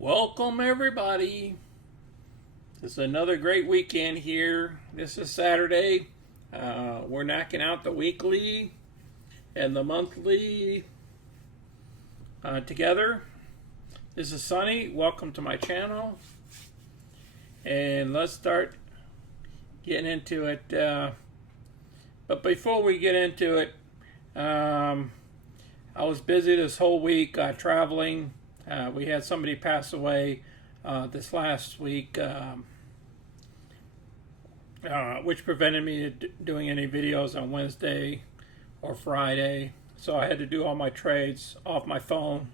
Welcome everybody. This is another great weekend here. This is Saturday. We're knocking out the weekly and the monthly together. This is Sonny. Welcome to my channel. And let's start getting into it. But before we get into it, I was busy this whole week traveling. We had somebody pass away this last week, which prevented me doing any videos on Wednesday or Friday. So I had to do all my trades off my phone,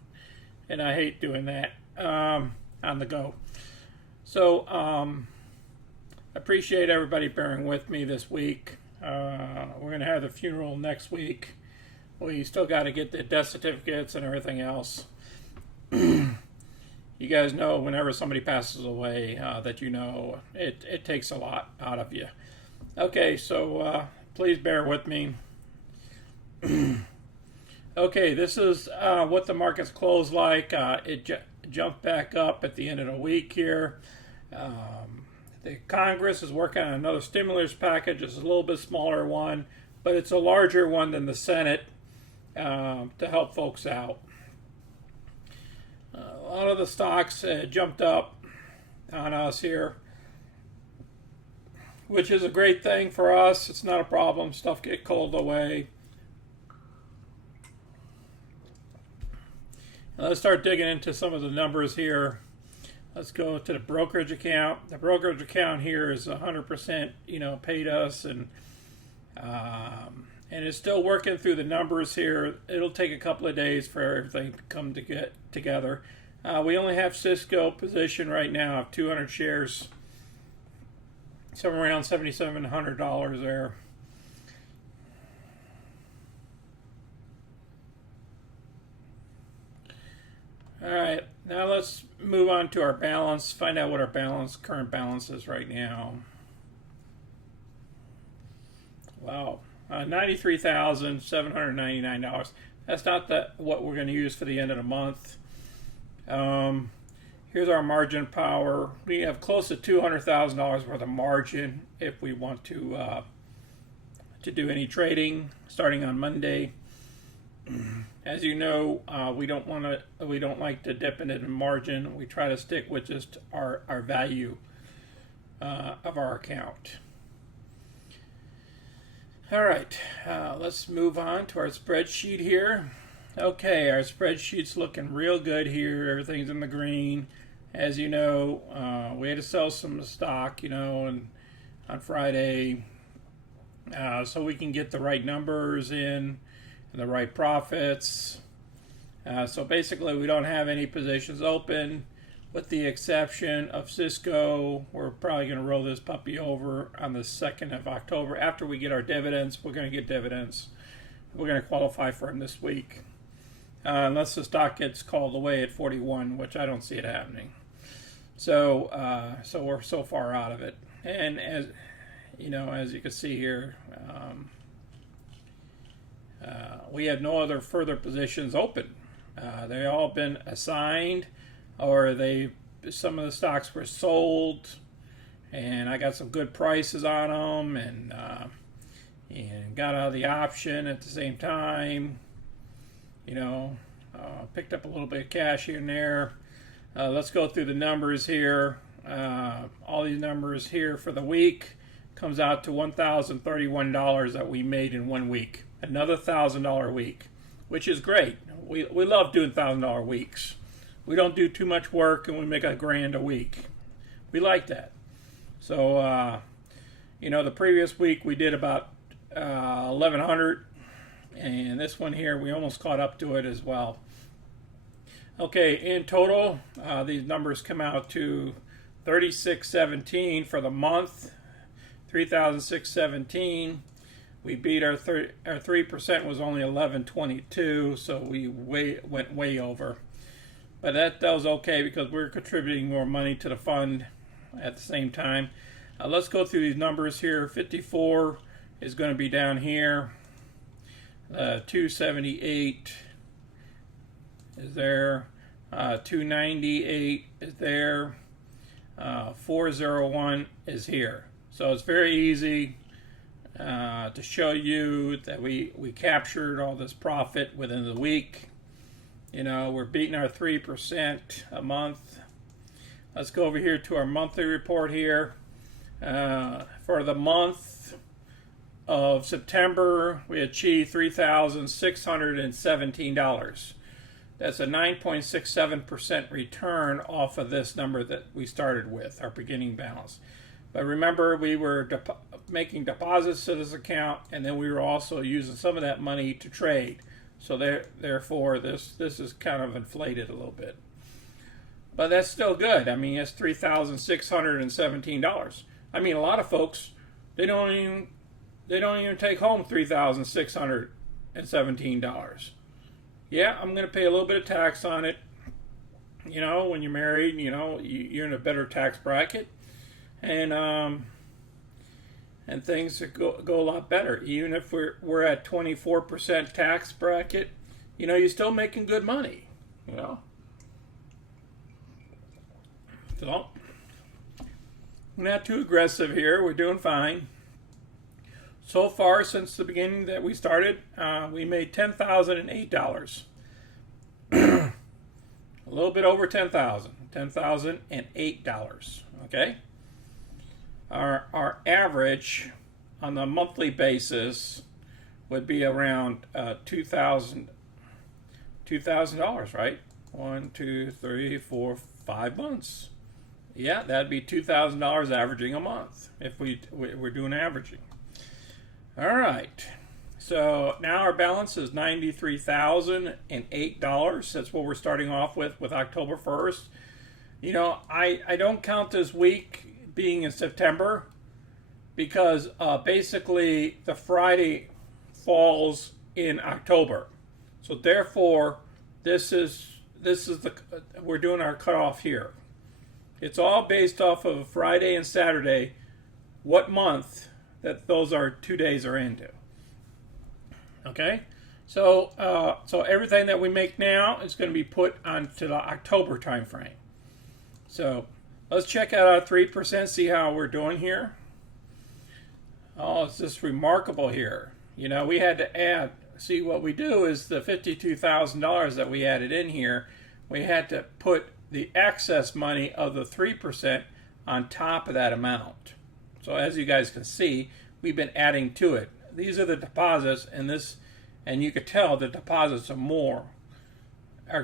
and I hate doing that on the go. So I appreciate everybody bearing with me this week. We're going to have the funeral next week. We still got to get the death certificates and everything else. You guys know whenever somebody passes away that it takes a lot out of you. Okay, so please bear with me. Okay, this is what the markets closed like. It jumped back up at the end of the week here. The Congress is working on another stimulus package. It's a little bit smaller one, but it's a larger one than the Senate to help folks out. A lot of the stocks jumped up on us here, which is a great thing for us. It's not a problem. Stuff get cold away. Now let's start digging into some of the numbers here. Let's go to the brokerage account. The brokerage account here is 100%, paid us, and it's still working through the numbers here. It'll take a couple of days for everything to come to get together. We only have Cisco position right now of 200 shares, somewhere around $7,700 there. All right, now let's move on to our balance, find out what our current balance is right now. Wow, $93,799. That's not what we're going to use for the end of the month. Here's our margin power. We have close to $200,000 worth of margin if we want to do any trading starting on Monday. As you know, we don't like to dip into the margin. We try to stick with just our value of our account. All right, let's move on to our spreadsheet here. Okay, our spreadsheet's looking real good here. Everything's in the green. As you know, we had to sell some stock, on Friday, so we can get the right numbers in and the right profits. So basically, we don't have any positions open, with the exception of Cisco. We're probably going to roll this puppy over on the 2nd of October. After we get our dividends, we're going to get dividends. We're going to qualify for them this week. Unless the stock gets called away at 41, which I don't see it happening. So we're so far out of it. And as you can see here, we had no other further positions open. They all been assigned, or some of the stocks were sold, and I got some good prices on them, and got out of the option at the same time. Picked up a little bit of cash here and there. Let's go through the numbers here. All these numbers here for the week comes out to $1,031 that we made in 1 week. Another $1,000 week, which is great. We love doing $1,000 weeks. We don't do too much work and we make $1,000 a week. We like that. So, the previous week we did about 1,100. And this one here, we almost caught up to it as well. Okay, in total, these numbers come out to $3,617 for the month, $3,617. We beat our 3% was only $1,122, so we went way over. But that was okay because we're contributing more money to the fund at the same time. Let's go through these numbers here. 54 is going to be down here. 278 is there. 298 is there. 401 is here. So it's very easy to show you that we captured all this profit within the week. We're beating our 3% a month. Let's go over here to our monthly report here. For the month of September, we achieved $3,617. That's a 9.67% return off of this number that we started with, our beginning balance. But remember, we were making deposits to this account, and then we were also using some of that money to trade. So therefore, this is kind of inflated a little bit. But that's still good. I mean, it's $3,617. I mean, a lot of folks, they don't even take home $3,617. Yeah, I'm going to pay a little bit of tax on it. When you're married, you're in a better tax bracket, and things go a lot better. Even if we're at 24% tax bracket, you're still making good money. So we're not too aggressive here. We're doing fine. So far, since the beginning that we started, we made $10,008. A little bit over $10,000. $10,008. Okay. Our average on the monthly basis would be around $2,000, right? 1, 2, 3, 4, 5 months. Yeah, that'd be $2,000 averaging a month if we're doing averaging. All right. So now our balance is $93,008. That's what we're starting off with October 1st. I don't count this week being in September because basically the Friday falls in October. So therefore, we're doing our cutoff here. It's all based off of Friday and Saturday, what month that those 2 days are into. Okay, so everything that we make now is going to be put onto the October time frame. So let's check out our 3%, see how we're doing here. Oh, it's just remarkable here. We had to add. See, what we do is the $52,000 that we added in here, we had to put the excess money of the 3% on top of that amount. So as you guys can see, we've been adding to it. These are the deposits, and you could tell the deposits are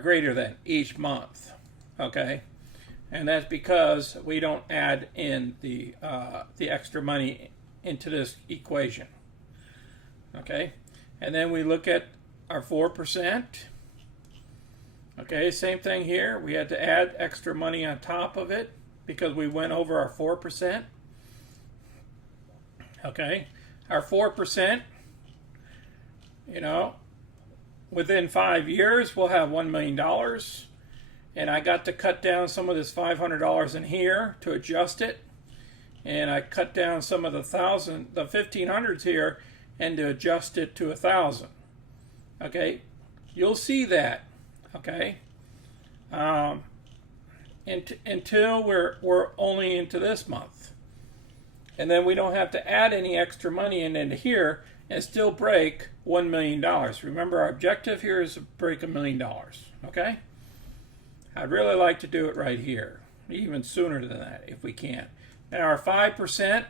greater than each month. Okay, and that's because we don't add in the extra money into this equation. Okay, and then we look at our 4%. Okay, same thing here. We had to add extra money on top of it because we went over our 4%. Okay, our 4%, within 5 years, we'll have $1 million. And I got to cut down some of this $500 in here to adjust it. And I cut down some of the 1,500s here and to adjust it to 1,000. Okay, you'll see that. Okay, until we're only into this month, and then we don't have to add any extra money into here and still break $1 million. Remember, our objective here is to break $1 million. Okay, I'd really like to do it right here, even sooner than that if we can. Now our 5%.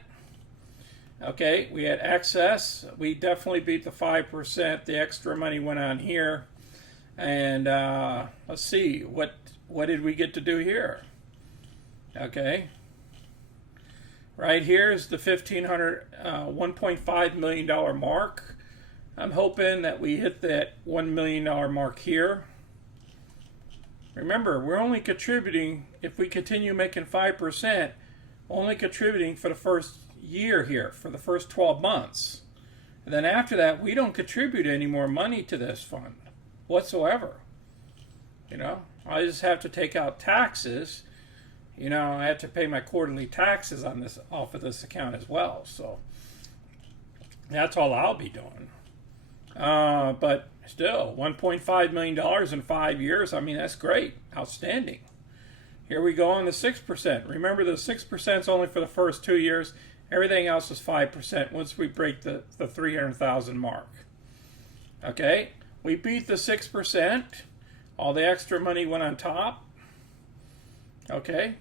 Okay, we had excess. We definitely beat the 5%. The extra money went on here. And let's see, what did we get to do here? Okay, right here is the $1.5 million mark. I'm hoping that we hit that $1 million mark here. Remember, we're only contributing, if we continue making 5%, only contributing for the first year here, for the first 12 months. And then after that, we don't contribute any more money to this fund whatsoever. I just have to take out taxes. I have to pay my quarterly taxes on this off of this account as well. So that's all I'll be doing. But still, $1.5 million in 5 years. I mean, that's great. Outstanding. Here we go on the 6%. Remember, the 6% is only for the first 2 years. Everything else is 5% once we break the 300,000 mark. Okay, we beat the 6%. All the extra money went on top. Okay,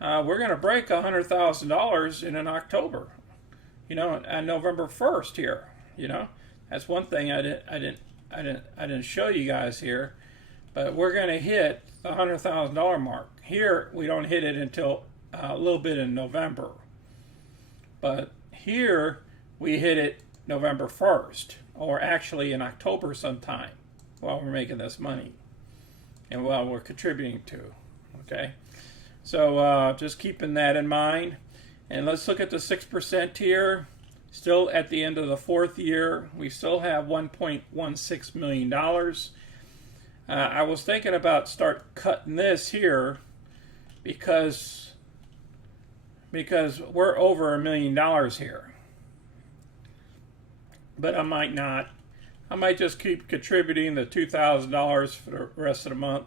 we're going to break $100,000 in October. You know, on November 1st here. You know, that's one thing I didn't show you guys here. But we're going to hit the $100,000 mark. Here we don't hit it until a little bit in November. But here we hit it November 1st, or actually in October sometime, while we're making this money and while we're contributing to. Okay, so just keeping that in mind. And let's look at the 6% here. Still at the end of the 4th year, we still have $1.16 million. I was thinking about start cutting this here because we're over $1 million here. But I might not. I might just keep contributing the $2,000 for the rest of the month.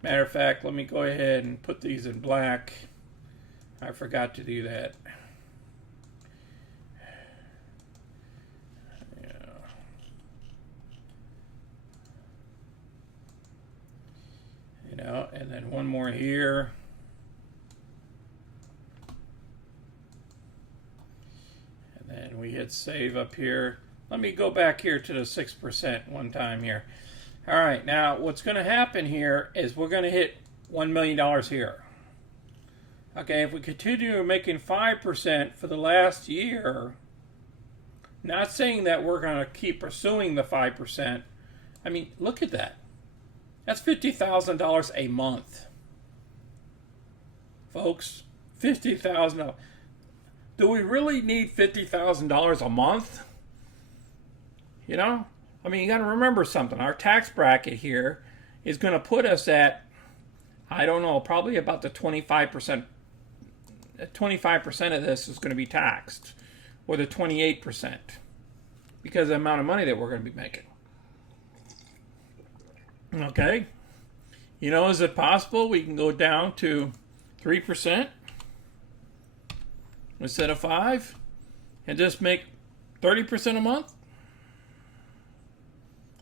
Matter of fact, let me go ahead and put these in black. I forgot to do that. You know, and then one more here. And then we hit save up here. Let me go back here to the 6% one time here. All right, now what's going to happen here is we're going to hit $1 million here. Okay, if we continue making 5% for the last year, not saying that we're going to keep pursuing the 5%. I mean, look at that. That's $50,000 a month. Folks, $50,000. Do we really need $50,000 a month? You know? I mean, you got to remember something. Our tax bracket here is going to put us at, I don't know, probably about the 25%. 25% of this is going to be taxed, or the 28%, because of the amount of money that we're going to be making. Okay? You know, is it possible we can go down to 3% instead of 5% and just make 30% a month?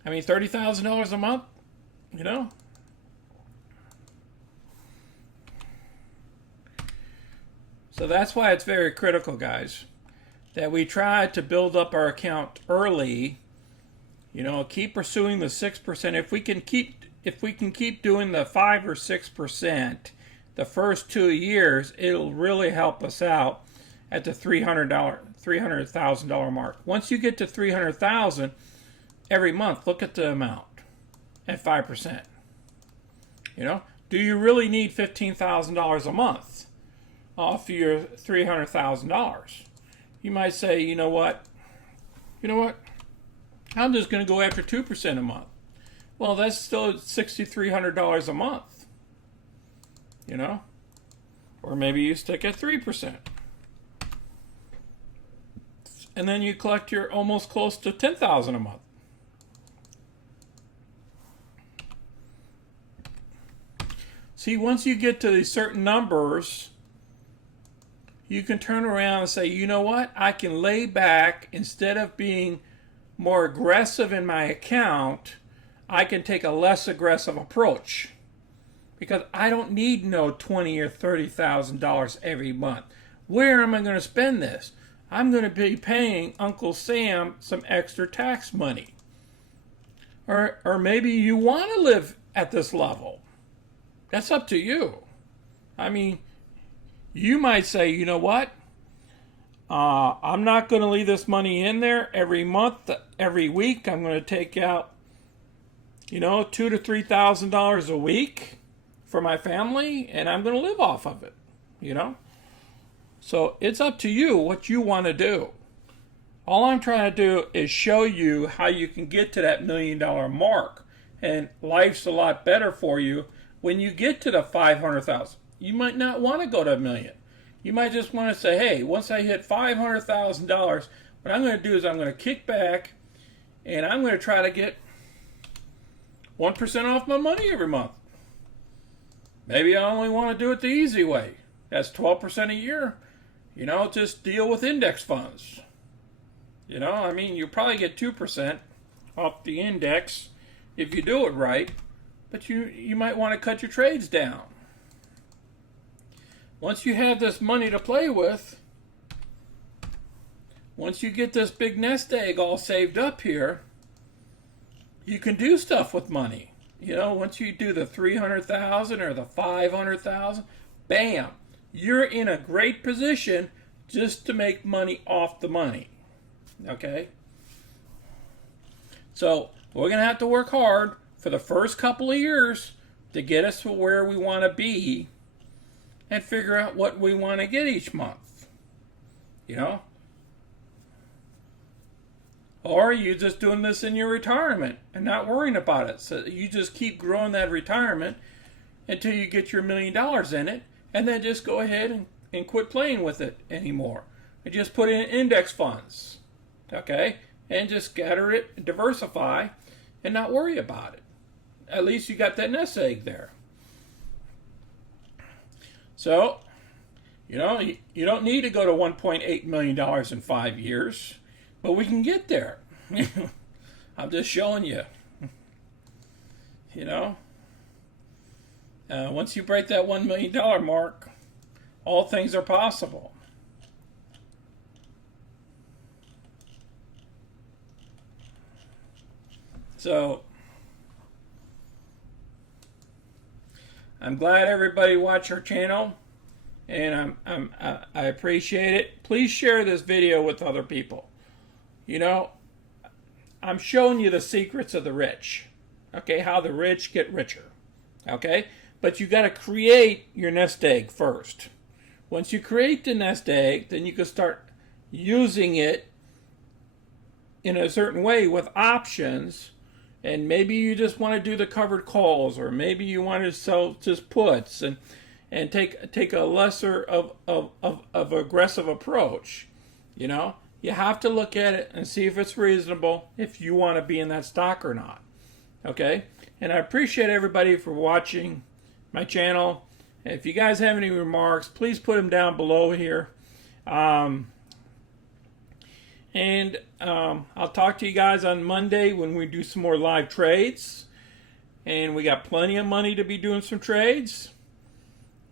I mean, $30,000 a month, you know? So that's why it's very critical, guys, that we try to build up our account early. You know, keep pursuing the 6%. If we can keep doing the 5 or 6% the first 2 years, it'll really help us out at the $300,000 mark. Once you get to $300,000 every month, look at the amount at 5%. You know, do you really need $15,000 a month off your $300,000? You might say, you know what, I'm just going to go after 2% a month. Well, that's still $6,300 a month, you know, or maybe you stick at 3%, and then you collect your almost close to $10,000 a month. See, once you get to these certain numbers, you can turn around and say, you know what? I can lay back. Instead of being more aggressive in my account, I can take a less aggressive approach, because I don't need no $20,000 or $30,000 every month. Where am I going to spend this? I'm going to be paying Uncle Sam some extra tax money. Or maybe you want to live at this level. That's up to you. I mean, you might say, you know what? I'm not going to leave this money in there every month, every week. I'm going to take out, you know, $2,000 to $3,000 a week for my family, and I'm going to live off of it, you know? So it's up to you what you want to do. All I'm trying to do is show you how you can get to that $1 million mark, and life's a lot better for you when you get to the 500,000. You might not want to go to $1 million. You might just want to say, hey, once I hit $500,000, what I'm going to do is I'm going to kick back and I'm going to try to get 1% off my money every month. Maybe I only want to do it the easy way. That's 12% a year. You know, just deal with index funds. You know, I mean, you probably get 2% off the index if you do it right, but you might want to cut your trades down. Once you have this money to play with, once you get this big nest egg all saved up here, you can do stuff with money. You know, once you do the 300,000 or the 500,000, bam, you're in a great position just to make money off the money. Okay? So, we're going to have to work hard for the first couple of years to get us to where we want to be and figure out what we want to get each month. You know? Or are you just doing this in your retirement and not worrying about it? So you just keep growing that retirement until you get your $1 million in it, and then just go ahead and quit playing with it anymore. And just put in index funds. Okay? And just scatter it, diversify, and not worry about it. At least you got that nest egg there. So, you know, you don't need to go to $1.8 million in 5 years, but we can get there. I'm just showing you. You know, once you break that $1 million mark, all things are possible. So, I'm glad everybody watched our channel, and I appreciate it. Please share this video with other people. You know, I'm showing you the secrets of the rich. Okay, how the rich get richer. Okay, but you got to create your nest egg first. Once you create the nest egg, then you can start using it in a certain way with options. And maybe you just want to do the covered calls, or maybe you want to sell just puts and take a lesser of aggressive approach. You know, you have to look at it and see if it's reasonable, if you want to be in that stock or not. Okay? And I appreciate everybody for watching my channel. And if you guys have any remarks, please put them down below here. I'll talk to you guys on Monday when we do some more live trades. And we got plenty of money to be doing some trades.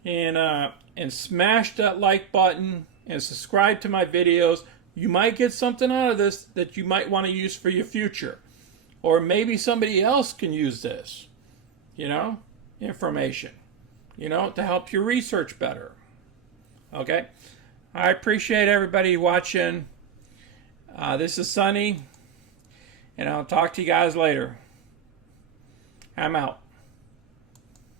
And smash that like button and subscribe to my videos. You might get something out of this that you might want to use for your future. Or maybe somebody else can use this, you know, information, you know, to help you research better. Okay? I appreciate everybody watching. This is Sonny, and I'll talk to you guys later. I'm out.